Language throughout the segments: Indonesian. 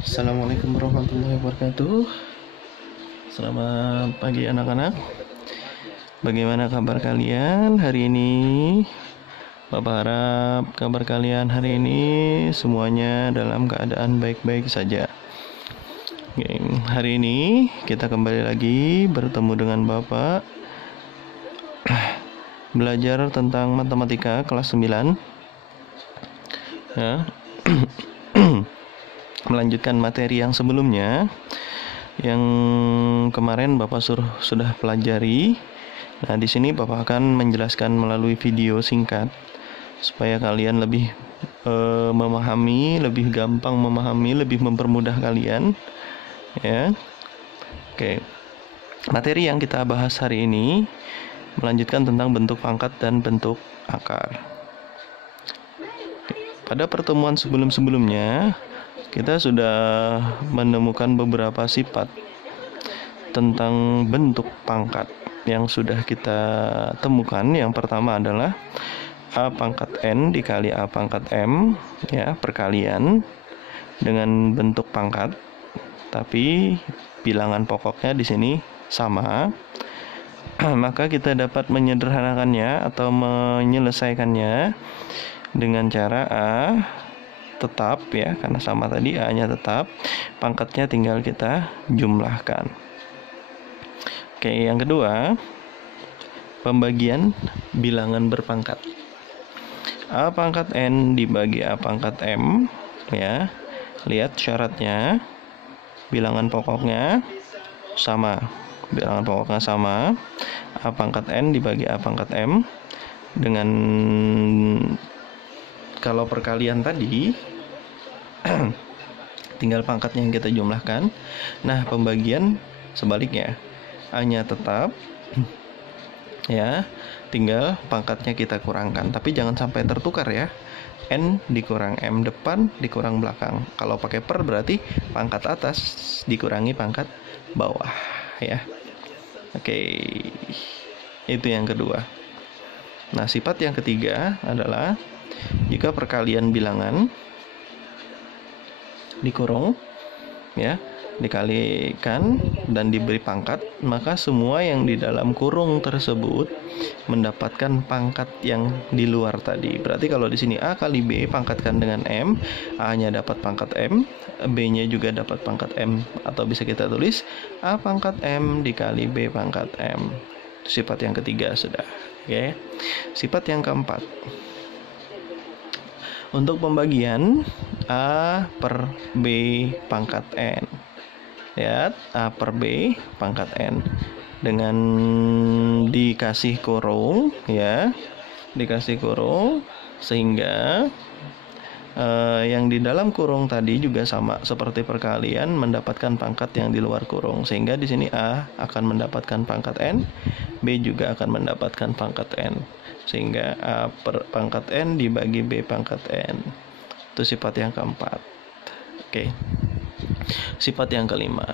Assalamualaikum warahmatullahi wabarakatuh. Selamat pagi anak-anak. Bagaimana kabar kalian hari ini? Bapak harap kabar kalian hari ini semuanya dalam keadaan baik-baik saja. Oke, hari ini kita kembali lagi bertemu dengan Bapak belajar tentang matematika kelas 9. Ya. Melanjutkan materi yang sebelumnya, yang kemarin Bapak sudah pelajari. Nah, di sini Bapak akan menjelaskan melalui video singkat supaya kalian lebih memahami, lebih gampang memahami, lebih mempermudah kalian. Ya, oke. Materi yang kita bahas hari ini melanjutkan tentang bentuk pangkat dan bentuk akar. Pada pertemuan sebelum-sebelumnya kita sudah menemukan beberapa sifat tentang bentuk pangkat yang sudah kita temukan. Yang pertama adalah A pangkat N dikali A pangkat M, ya, perkalian dengan bentuk pangkat, tapi bilangan pokoknya di sini sama. Maka kita dapat menyederhanakannya atau menyelesaikannya dengan cara A tetap, ya, karena sama tadi A-nya tetap, pangkatnya tinggal kita jumlahkan. Oke, yang kedua, pembagian bilangan berpangkat. A pangkat N dibagi A pangkat M, ya. Lihat syaratnya, bilangan pokoknya sama. Bilangan pokoknya sama. A pangkat N dibagi A pangkat M dengan, kalau perkalian tadi tinggal pangkatnya yang kita jumlahkan. Nah, pembagian sebaliknya, A-nya tetap, ya, tinggal pangkatnya kita kurangkan. Tapi jangan sampai tertukar, ya. N dikurang M depan dikurang belakang. Kalau pakai per berarti pangkat atas dikurangi pangkat bawah, ya. Oke, itu yang kedua. Nah, sifat yang ketiga adalah jika perkalian bilangan dikurung, ya, dikalikan dan diberi pangkat, maka semua yang di dalam kurung tersebut mendapatkan pangkat yang di luar tadi. Berarti kalau di sini A kali B pangkatkan dengan M, A-nya dapat pangkat M, B-nya juga dapat pangkat M, atau bisa kita tulis A pangkat M dikali B pangkat M. Sifat yang ketiga sudah. Oke. Sifat yang keempat, untuk pembagian A per B pangkat N. Lihat, A per B pangkat N dengan dikasih kurung, ya, dikasih kurung, sehingga yang di dalam kurung tadi juga sama seperti perkalian mendapatkan pangkat yang di luar kurung, sehingga di sini A akan mendapatkan pangkat N, B juga akan mendapatkan pangkat N, sehingga A per pangkat N dibagi B pangkat N. Itu sifat yang keempat. Oke. Sifat yang kelima.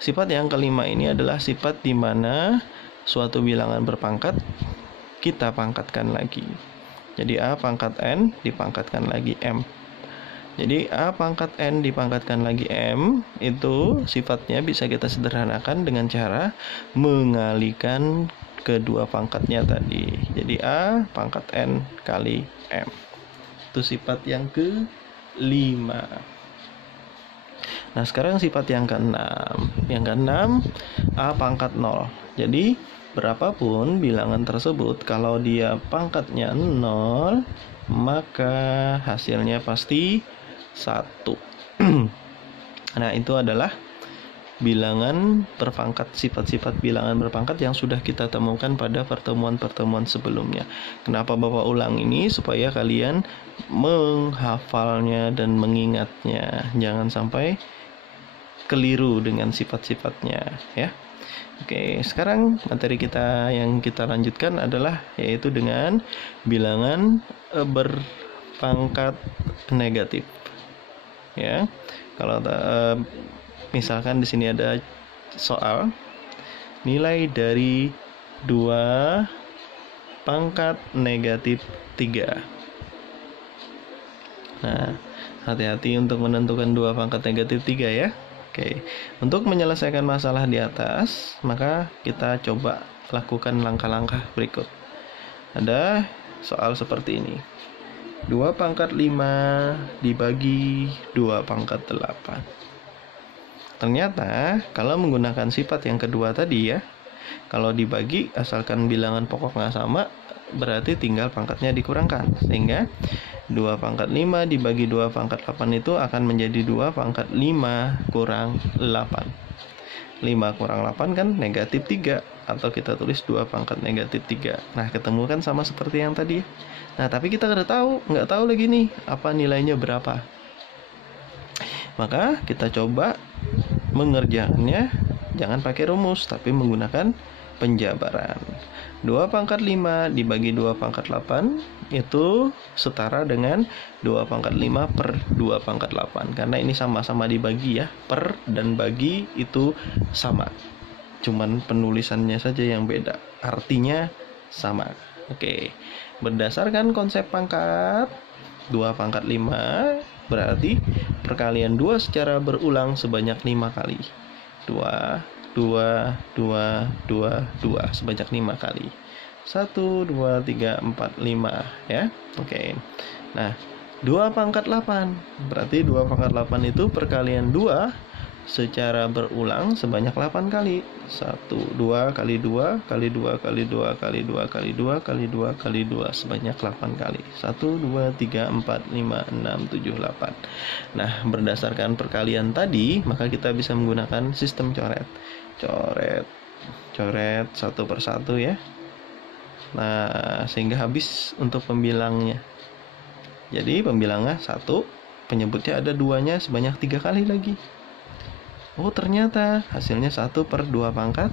Sifat yang kelima ini adalah sifat di mana suatu bilangan berpangkat kita pangkatkan lagi. Jadi A pangkat N dipangkatkan lagi M. Jadi A pangkat N dipangkatkan lagi M, itu sifatnya bisa kita sederhanakan dengan cara mengalihkan kedua pangkatnya tadi. Jadi A pangkat N kali M. Itu sifat yang kelima. Nah, sekarang sifat yang keenam. Yang keenam, A pangkat 0. Jadi berapapun bilangan tersebut, kalau dia pangkatnya 0, maka hasilnya pasti 1. Nah, itu adalah bilangan berpangkat, sifat-sifat bilangan berpangkat yang sudah kita temukan pada pertemuan-pertemuan sebelumnya. Kenapa Bapak ulang ini? Supaya kalian menghafalnya dan mengingatnya. Jangan sampai keliru dengan sifat-sifatnya, ya. Oke, sekarang materi kita yang kita lanjutkan adalah yaitu dengan bilangan berpangkat negatif. Ya. Kalau misalkan di sini ada soal nilai dari 2 pangkat negatif 3. Nah, Hati-hati untuk menentukan 2 pangkat negatif 3 ya. Oke, untuk menyelesaikan masalah di atas, maka kita coba lakukan langkah-langkah berikut. Ada soal seperti ini. 2 pangkat 5 dibagi 2 pangkat 8. Ternyata kalau menggunakan sifat yang kedua tadi ya, kalau dibagi asalkan bilangan pokok nggak sama, berarti tinggal pangkatnya dikurangkan. Sehingga 2 pangkat 5 dibagi 2 pangkat 8 itu akan menjadi 2 pangkat 5 kurang 8. 5 kurang 8 kan negatif 3, atau kita tulis 2 pangkat negatif 3. Nah, ketemu kan sama seperti yang tadi. Nah, tapi kita nggak tahu lagi nih apa nilainya berapa. Maka kita coba mengerjakannya jangan pakai rumus, tapi menggunakan penjabaran. 2 pangkat 5 dibagi 2 pangkat 8 itu setara dengan 2 pangkat 5 per 2 pangkat 8. Karena ini sama-sama dibagi ya, per dan bagi itu sama. Cuman penulisannya saja yang beda, artinya sama. Oke, berdasarkan konsep pangkat, 2 pangkat 5 berarti perkalian 2 secara berulang sebanyak 5 kali. 2 sebanyak 5 kali. 1, 2, 3, 4, 5 ya. Oke. Nah, 2 pangkat 8 berarti 2 pangkat 8 itu perkalian 2 secara berulang sebanyak 8 kali. 1, 2 kali 2 kali 2 kali 2 kali 2 kali 2 kali 2 kali 2 sebanyak 8 kali. 1, 2, 3, 4, 5, 6, 7, 8. Nah, berdasarkan perkalian tadi, maka kita bisa menggunakan sistem coret satu per satu ya. Nah, sehingga habis untuk pembilangnya. Jadi pembilangnya 1, penyebutnya ada 2-nya sebanyak 3 kali lagi. Oh, ternyata hasilnya 1 per 2 pangkat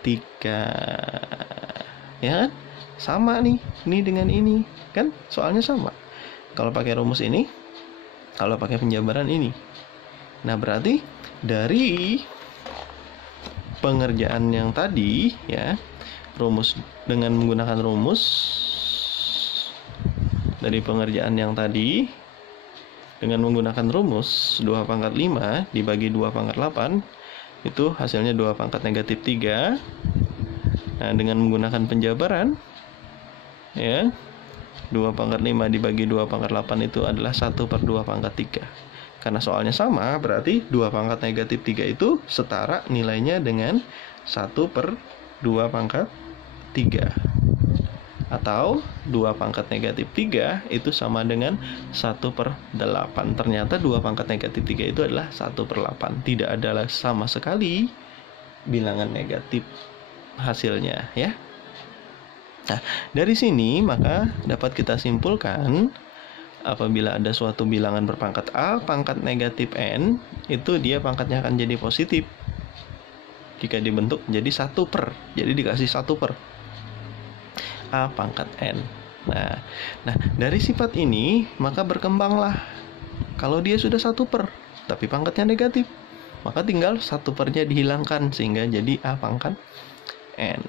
3. Ya kan? Sama nih, ini dengan ini. Kan soalnya sama. Kalau pakai rumus ini, kalau pakai penjabaran ini. Nah, berarti dari pengerjaan yang tadi ya, rumus dengan menggunakan rumus dari pengerjaan yang tadi dengan menggunakan rumus 2 pangkat 5 dibagi 2 pangkat 8 itu hasilnya 2 pangkat negatif 3. Nah, dengan menggunakan penjabaran ya, 2 pangkat 5 dibagi 2 pangkat 8 itu adalah 1 per 2 pangkat 3. Karena soalnya sama, berarti 2 pangkat negatif 3 itu setara nilainya dengan 1 per 2 pangkat 3. Atau 2 pangkat negatif 3 itu sama dengan 1 per 8. Ternyata 2 pangkat negatif 3 itu adalah 1 per 8. Tidak ada sama sekali bilangan negatif hasilnya ya. Nah, dari sini maka dapat kita simpulkan apabila ada suatu bilangan berpangkat A, pangkat negatif N, itu dia pangkatnya akan jadi positif jika dibentuk jadi 1 per. Jadi dikasih 1 per A pangkat N. Nah, dari sifat ini maka berkembanglah. Kalau dia sudah 1 per, tapi pangkatnya negatif, maka tinggal 1 pernya dihilangkan sehingga jadi A pangkat N.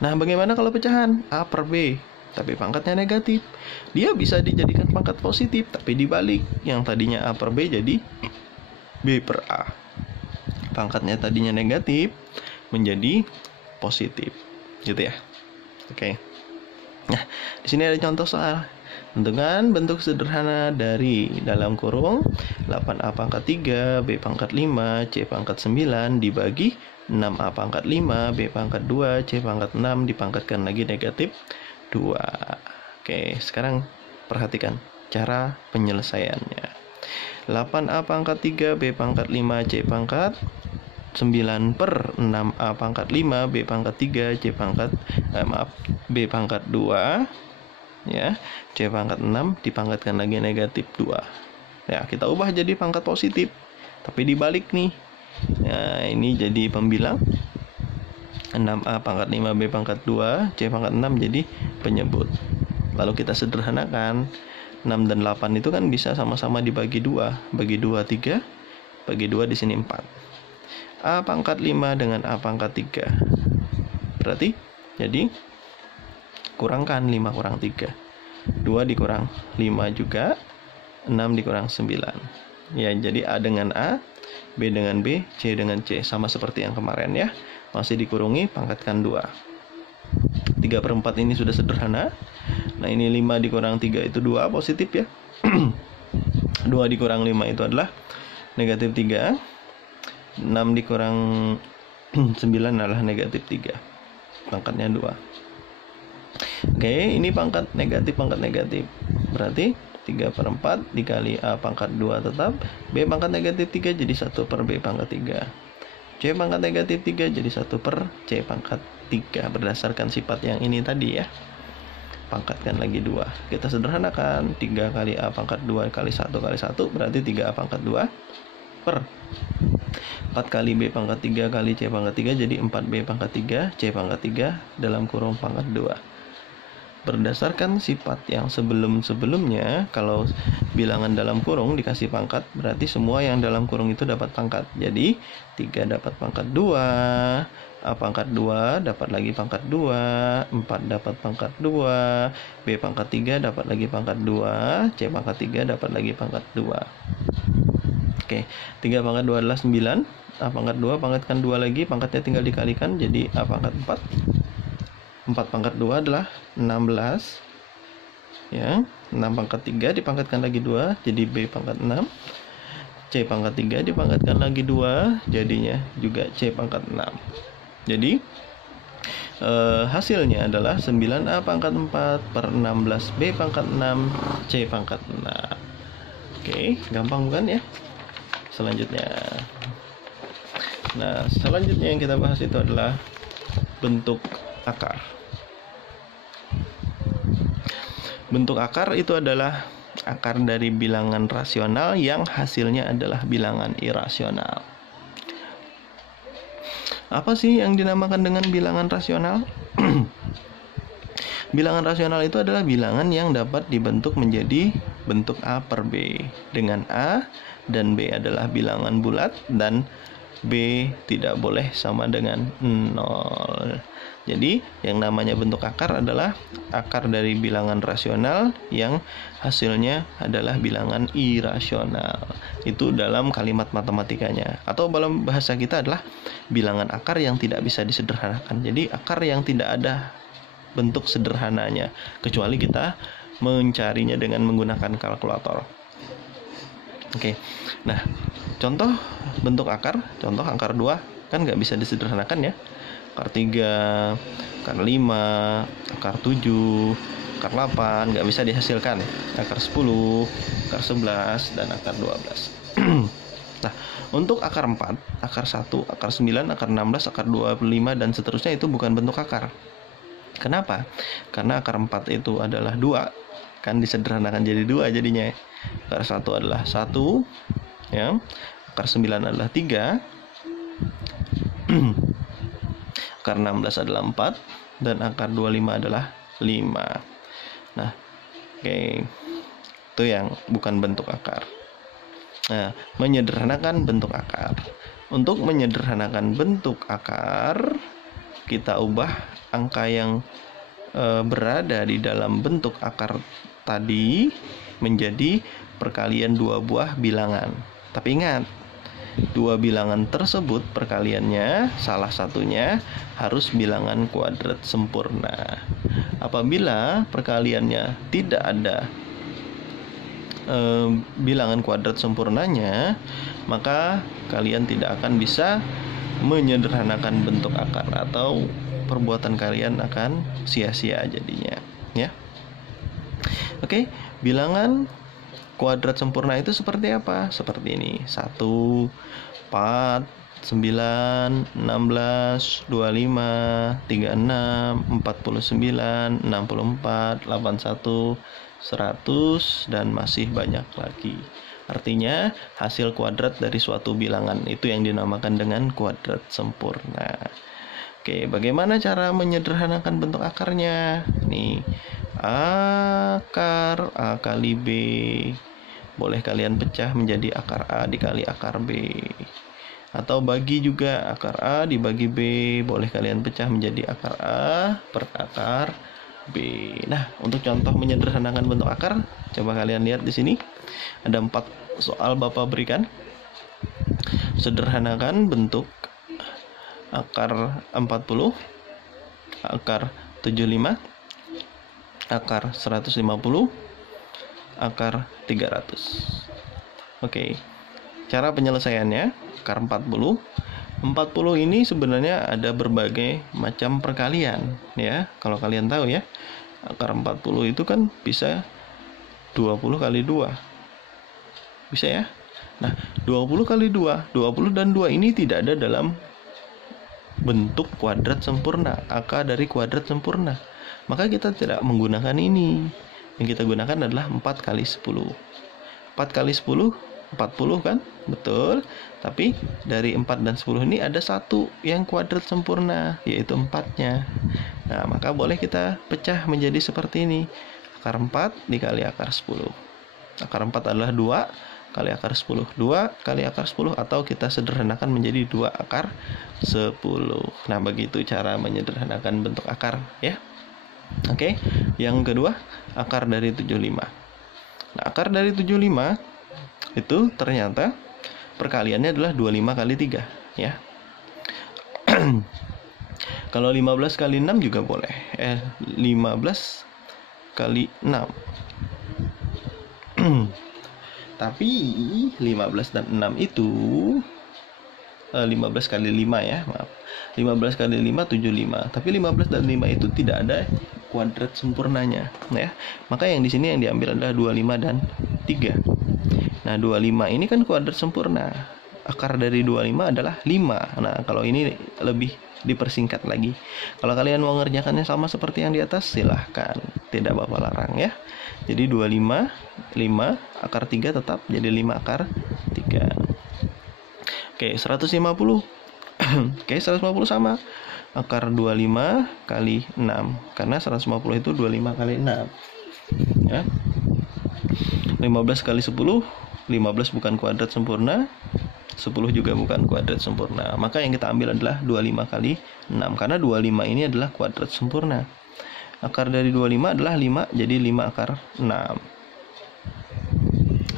Nah, bagaimana kalau pecahan A per B, tapi pangkatnya negatif? Dia bisa dijadikan pangkat positif, tapi dibalik. Yang tadinya A per B jadi B per A. Pangkatnya tadinya negatif menjadi positif. Gitu ya. Oke. Nah, di sini ada contoh soal. Tentukan bentuk sederhana dari dalam kurung 8A pangkat 3, B pangkat 5, C pangkat 9 dibagi 6A pangkat 5, B pangkat 2, C pangkat 6 dipangkatkan lagi negatif 2. Oke, sekarang perhatikan cara penyelesaiannya. 8A pangkat 3, B pangkat 5, C pangkat 9 per 6A pangkat 5, B pangkat 3, B pangkat 2 ya, C pangkat 6 dipangkatkan lagi negatif 2. Ya, kita ubah jadi pangkat positif, tapi dibalik nih. Nah, ini jadi pembilang 6A pangkat 5, B pangkat 2, C pangkat 6 jadi penyebut. Lalu kita sederhanakan 6 dan 8 itu kan bisa sama-sama dibagi 2. Bagi 2 3, bagi 2 di sini 4. A pangkat 5 dengan A pangkat 3. Berarti jadi kurangkan 5 kurang 3. 2 dikurang 5 juga. 6 dikurang 9. Ya, jadi A dengan A, B dengan B, C dengan C. Sama seperti yang kemarin ya. Masih dikurungi, pangkatkan 2. 3/4 ini sudah sederhana. Nah, ini 5 dikurang 3 itu 2, positif ya. 2 dikurang 5 itu adalah negatif 3. 6 dikurang 9 adalah negatif 3. Pangkatnya 2. Oke, ini pangkat negatif. Berarti 3/4 dikali A pangkat 2 tetap. B pangkat negatif 3 jadi 1 per B pangkat 3. C pangkat negatif 3 jadi 1 per C pangkat 3. Berdasarkan sifat yang ini tadi ya. Pangkatkan lagi 2. Kita sederhanakan. 3 kali A pangkat 2 kali 1 kali 1 berarti 3A pangkat 2 per 4 kali B pangkat 3 kali C pangkat 3 jadi 4B pangkat 3 C pangkat 3 dalam kurung pangkat 2. Berdasarkan sifat yang sebelum-sebelumnya, kalau bilangan dalam kurung dikasih pangkat, berarti semua yang dalam kurung itu dapat pangkat. Jadi 3 dapat pangkat 2, A pangkat 2 dapat lagi pangkat 2, 4 dapat pangkat 2, B pangkat 3 dapat lagi pangkat 2, C pangkat 3 dapat lagi pangkat 2. Oke, 3 pangkat 2 adalah 9, A pangkat 2 pangkatkan 2 lagi, pangkatnya tinggal dikalikan jadi A pangkat 4. 4 pangkat 2 adalah 16 ya. 6 pangkat 3 dipangkatkan lagi 2 jadi B pangkat 6. C pangkat 3 dipangkatkan lagi 2 jadinya juga C pangkat 6. Jadi hasilnya adalah 9A pangkat 4 per 16B pangkat 6 C pangkat 6. Oke, gampang bukan ya? Selanjutnya, nah selanjutnya yang kita bahas itu adalah bentuk akar. Bentuk akar itu adalah akar dari bilangan rasional yang hasilnya adalah bilangan irasional. Apa sih yang dinamakan dengan bilangan rasional? Bilangan rasional itu adalah bilangan yang dapat dibentuk menjadi bentuk A per B, dengan A dan B adalah bilangan bulat dan B tidak boleh sama dengan 0. Jadi yang namanya bentuk akar adalah akar dari bilangan rasional yang hasilnya adalah bilangan irasional. Itu dalam kalimat matematikanya. Atau dalam bahasa kita adalah bilangan akar yang tidak bisa disederhanakan. Jadi akar yang tidak ada bentuk sederhananya, kecuali kita mencarinya dengan menggunakan kalkulator. Oke, nah contoh bentuk akar, contoh akar 2 kan nggak bisa disederhanakan ya. Akar 3, akar 5, akar 7, akar 8 nggak bisa dihasilkan. Akar 10, akar 11, dan akar 12. Nah, untuk akar 4, akar 1, akar 9, akar 16, akar 25, dan seterusnya itu bukan bentuk akar. Kenapa? Karena akar 4 itu adalah 2, kan disederhanakan jadi 2 jadinya. Akar 1 adalah 1, ya. Akar 9 adalah 3. Akar 16 adalah 4 dan akar 25 adalah 5. Nah, oke. Itu yang bukan bentuk akar. Nah, menyederhanakan bentuk akar. Untuk menyederhanakan bentuk akar, kita ubah angka yang berada di dalam bentuk akar tadi menjadi perkalian 2 buah bilangan. Tapi ingat, 2 bilangan tersebut perkaliannya salah satunya harus bilangan kuadrat sempurna. Apabila perkaliannya tidak ada bilangan kuadrat sempurnanya, maka kalian tidak akan bisa menyederhanakan bentuk akar atau perbuatan kalian akan sia-sia jadinya, ya. Oke, bilangan kuadrat sempurna itu seperti apa? Seperti ini. 1, 4, 9, 16, 25, 36, 49, 64, 81, 100, dan masih banyak lagi. Artinya hasil kuadrat dari suatu bilangan itu yang dinamakan dengan kuadrat sempurna. Oke, bagaimana cara menyederhanakan bentuk akarnya? Nih, akar A kali B. Boleh kalian pecah menjadi akar A dikali akar B. Atau bagi juga akar A dibagi B. Boleh kalian pecah menjadi akar A per akar B. Nah, untuk contoh menyederhanakan bentuk akar, coba kalian lihat di sini. Ada 4 soal Bapak berikan. Sederhanakan bentuk akar 40, akar 75, akar 150, akar 300. Oke. Cara penyelesaiannya, akar 40. 40 ini sebenarnya ada berbagai macam perkalian ya. Kalau kalian tahu ya, akar 40 itu kan bisa 20 kali 2. Bisa ya? Nah, 20 kali 2, 20 dan 2 ini tidak ada dalam bentuk kuadrat sempurna, akar dari kuadrat sempurna. Maka kita tidak menggunakan ini. Yang kita gunakan adalah 4 kali 10. 4 kali 10 40 kan? Betul. Tapi dari 4 dan 10 ini ada satu yang kuadrat sempurna, yaitu 4-nya. Nah, maka boleh kita pecah menjadi seperti ini. Akar 4 dikali akar 10. Akar 4 adalah 2 kali akar 10. 2 kali akar 10, atau kita sederhanakan menjadi 2 akar 10. Nah, begitu cara menyederhanakan bentuk akar ya. Oke. Yang kedua, akar dari 75. Nah, akar dari 75 itu ternyata perkaliannya adalah 25 kali 3 ya. Kalau 15 kali 6 juga boleh. 15 kali 6. Tapi 15 dan 6 itu 15 kali 5 ya, maaf. 15 kali 5 75. Tapi 15 dan 5 itu tidak ada kuadrat sempurnanya ya. Maka yang di sini yang diambil adalah 25 dan 3. Nah, 25 ini kan kuadrat sempurna. Akar dari 25 adalah 5. Nah, kalau ini lebih dipersingkat lagi. Kalau kalian mau mengerjakannya sama seperti yang di atas, silahkan. Tidak Bapak larang ya. Jadi 25, 5, akar 3 tetap jadi 5 akar 3. Oke, 150. Oke, 150 sama. Akar 25 kali 6. Karena 150 itu 25 kali 6. Ya. 15 kali 10. 15 bukan kuadrat sempurna, 10 juga bukan kuadrat sempurna. Maka yang kita ambil adalah 25 kali 6, karena 25 ini adalah kuadrat sempurna. Akar dari 25 adalah 5, jadi 5 akar 6.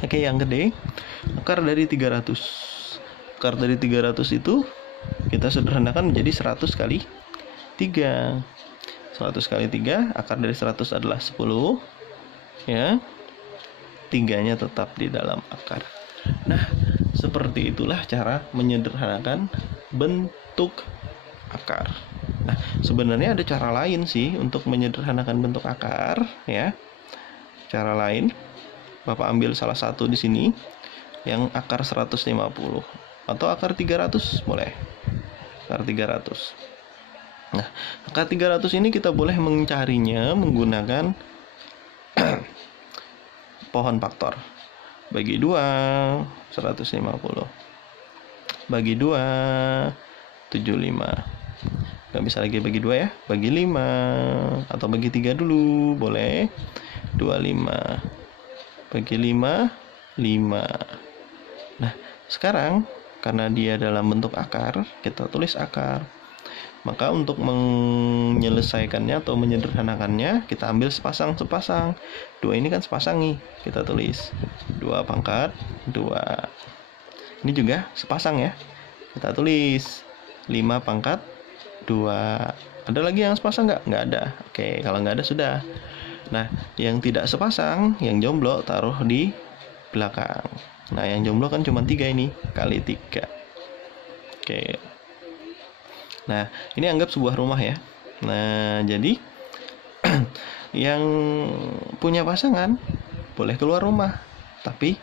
Oke, yang gede, akar dari 300. Akar dari 300 itu kita sederhanakan menjadi 100 kali 3. 100 kali 3, akar dari 100 adalah 10 ya. 3-nya tetap di dalam akar. Nah, seperti itulah cara menyederhanakan bentuk akar. Nah, sebenarnya ada cara lain sih untuk menyederhanakan bentuk akar ya. Cara lain, Bapak ambil salah satu di sini yang akar 150 atau akar 300 boleh. Akar 300. Nah, akar 300 ini kita boleh mencarinya menggunakan pohon faktor. Bagi 2, 150. Bagi 2, 75. Gak bisa lagi bagi 2 ya. Bagi 5. Atau bagi 3 dulu. Boleh. 25. Bagi 5, 5. Nah, sekarang karena dia dalam bentuk akar, kita tulis akar. Maka untuk menyelesaikannya atau menyederhanakannya, kita ambil sepasang-sepasang. 2 ini kan sepasang nih, kita tulis 2 pangkat 2. Ini juga sepasang ya, kita tulis 5 pangkat 2. Ada lagi yang sepasang nggak? Nggak ada. Oke, kalau nggak ada sudah. Nah, yang tidak sepasang, yang jomblo taruh di belakang. Nah, yang jomblo kan cuma 3 ini, kali 3. Oke. Nah, ini anggap sebuah rumah ya. Nah, jadi yang punya pasangan boleh keluar rumah, tapi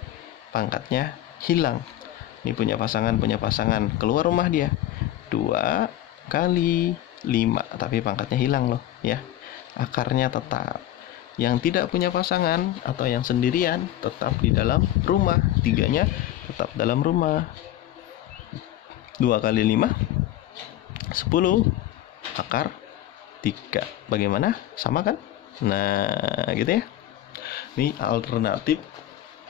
pangkatnya hilang. Ini punya pasangan, keluar rumah dia 2 kali 5, tapi pangkatnya hilang loh ya. Akarnya tetap. Yang tidak punya pasangan atau yang sendirian tetap di dalam rumah. 3-nya tetap dalam rumah. 2 kali 5 10 akar 3. Bagaimana? Sama kan? Nah, gitu ya. Ini alternatif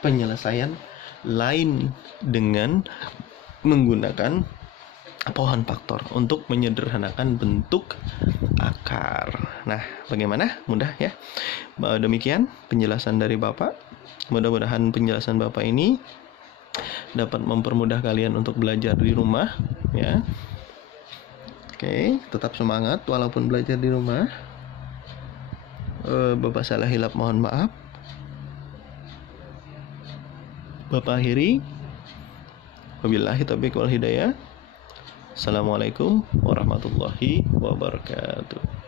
penyelesaian lain dengan menggunakan pohon faktor untuk menyederhanakan bentuk akar. Nah, bagaimana? Mudah ya. Demikian penjelasan dari Bapak. Mudah-mudahan penjelasan Bapak ini dapat mempermudah kalian untuk belajar di rumah ya. Oke, tetap semangat walaupun belajar di rumah. Bapak salah hilap, mohon maaf. Bapak akhiri. Wabillahi taufiq wal hidayah. Assalamualaikum warahmatullahi wabarakatuh.